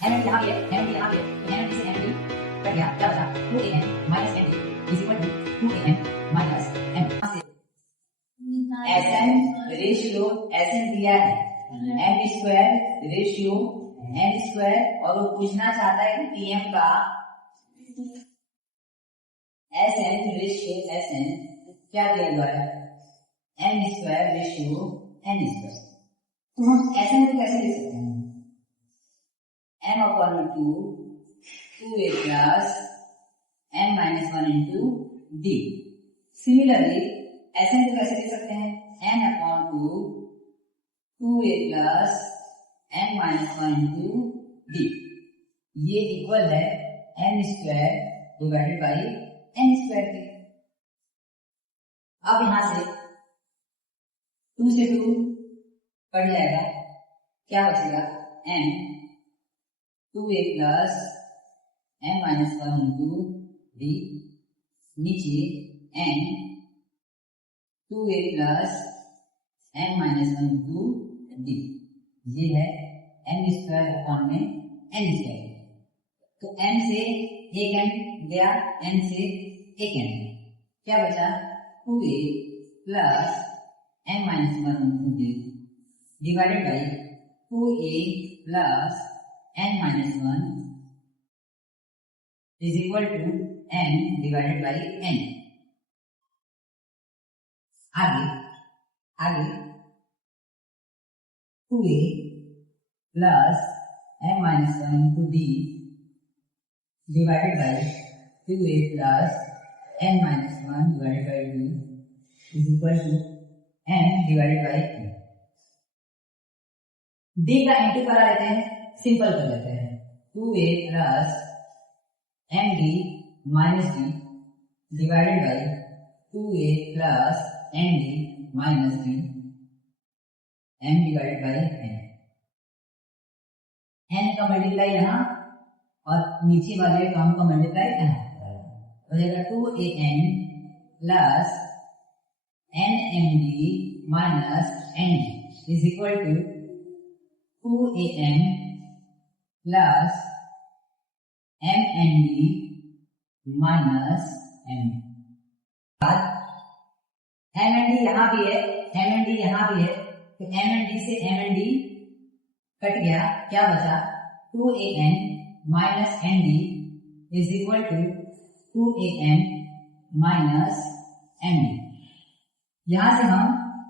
N यहाँ पे है, एन यहाँ पे, तो एन से एन कट गया, क्या बचा 2an minus n is equal to 2an minus n. Sn ratio Sn दिया है n square ratio n square, और वो पूछना चाहता है कि टीएम का एसएन रेशियो एसएन क्या दिया हुआ है, n square ratio n square. तो हम एसएन को कैसे लिख सकते हैं, m upon 2 2a plus n minus 1 into d। Similarly Sn को कैसे लिख सकते हैं, n upon 2 2a plus n minus 1 into d। ये इक्वल है n square divided by n square के। अब यहां से 2 से 2 कट जाएगा, क्या बचेगा n 2a plus n minus 1 into d, नीचे n 2a plus n minus 1 into d। ये है n स्क्वायर अपॉन में n स्क्वायर। तो n से एक n गया, n से एक n, क्या बचा 2a plus n minus 1 into d divided by 2a plus n minus 1 is equal to n divided by n। आगे 2a plus n minus 1 into d divided by 2a plus n minus 1 divided by d is equal to n divided by n। d का into करा लेते हैं, simple कर लेते हैं, 2a plus md minus d divided by 2a plus md minus d m divided by n। n का multiply यहाँ और नीचे वाले टर्म का मल्टीप्लाई यहाँ हो जाएगा 2an plus nmd minus nd is equal to 2an plus mnd minus m। mnd यहाँ भी है, mnd यहाँ भी है, तो mnd से mnd कट गया, क्या बचा 2an minus nd is equal to 2an minus md। यहाँ से हम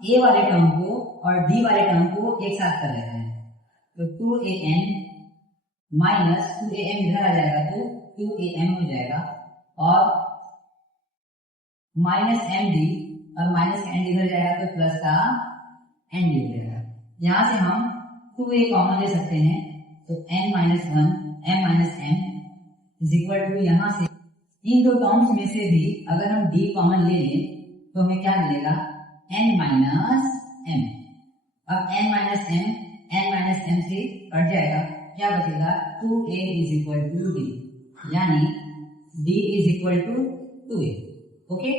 a वाले टर्म को और d वाले टर्म को एक साथ कर लेते हैं, तो 2an माइनस 2am इधर आ जाएगा तो 2am हो जाएगा, और माइनस md और माइनस nd इधर जाएगा तो प्लस का nd हो जाएगा। यहाँ से हम 2a कॉमन ले सकते हैं, तो n minus 1 m minus m is equal to, यहाँ से इन दो टर्म्स में से भी अगर हम d कॉमन ले लें तो हमें क्या मिलेगा n माइनस m। अब n माइनस m से कट जाएगा, क्या बचेगा 2a is equal to d, यानी d is equal to 2a। Okay,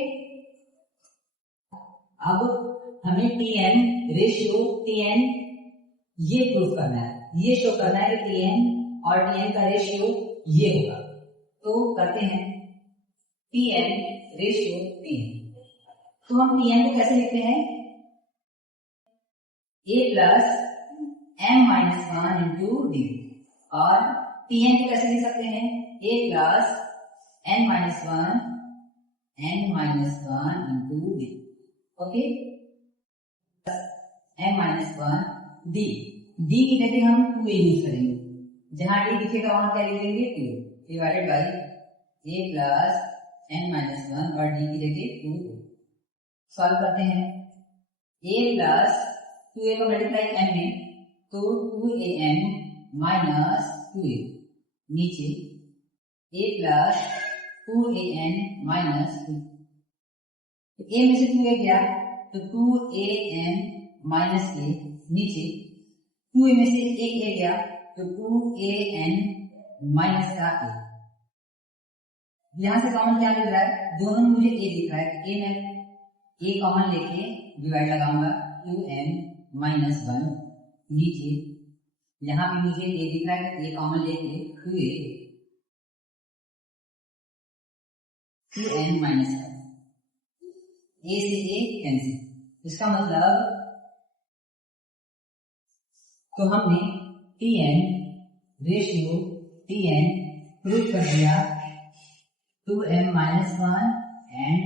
अब हमें tn रेशियो tn ये प्रूफ करना है, ये शो करना है कि tn और tn का रेशियो ये होगा। तो करते हैं tn रेशियो tn। तो हम tn को कैसे लिखते हैं, a plus m minus 1 into d, और tn को कैसे लिख सकते हैं a plus n minus 1 into d। Okay, m minus 1 d, d की जगह हम 2a यूज करेंगे, जहां d दिखेगा वहां क्या लिखेंगे 2 divided by a plus n minus 1 और d की जगह 2। सॉल्व करते हैं, a प्लस 2a का मल्टीप्लाई m में, तो 2an माइनस 2a, नीचे a प्लस 2an माइनस 2, तो a में से 2a गया तो 2an माइनस a, नीचे 2a में से एक a गया तो 2an माइनस का a। यहां से कॉमन क्या मिल रहा है, दोनों में मुझे a दिख रहा है, a में a कॉमन लेके डिवाइड लगाऊंगा 2n माइनस 1, नीचे यहाँ भी मुझे ये दिख रहा है, ये कॉमन लेके 2n माइनस 1, ए से ए कैंसिल। इसका मतलब तो हमने Tn रेशियो Tn प्रूव कर दिया 2m-1 एंड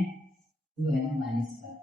2m-1।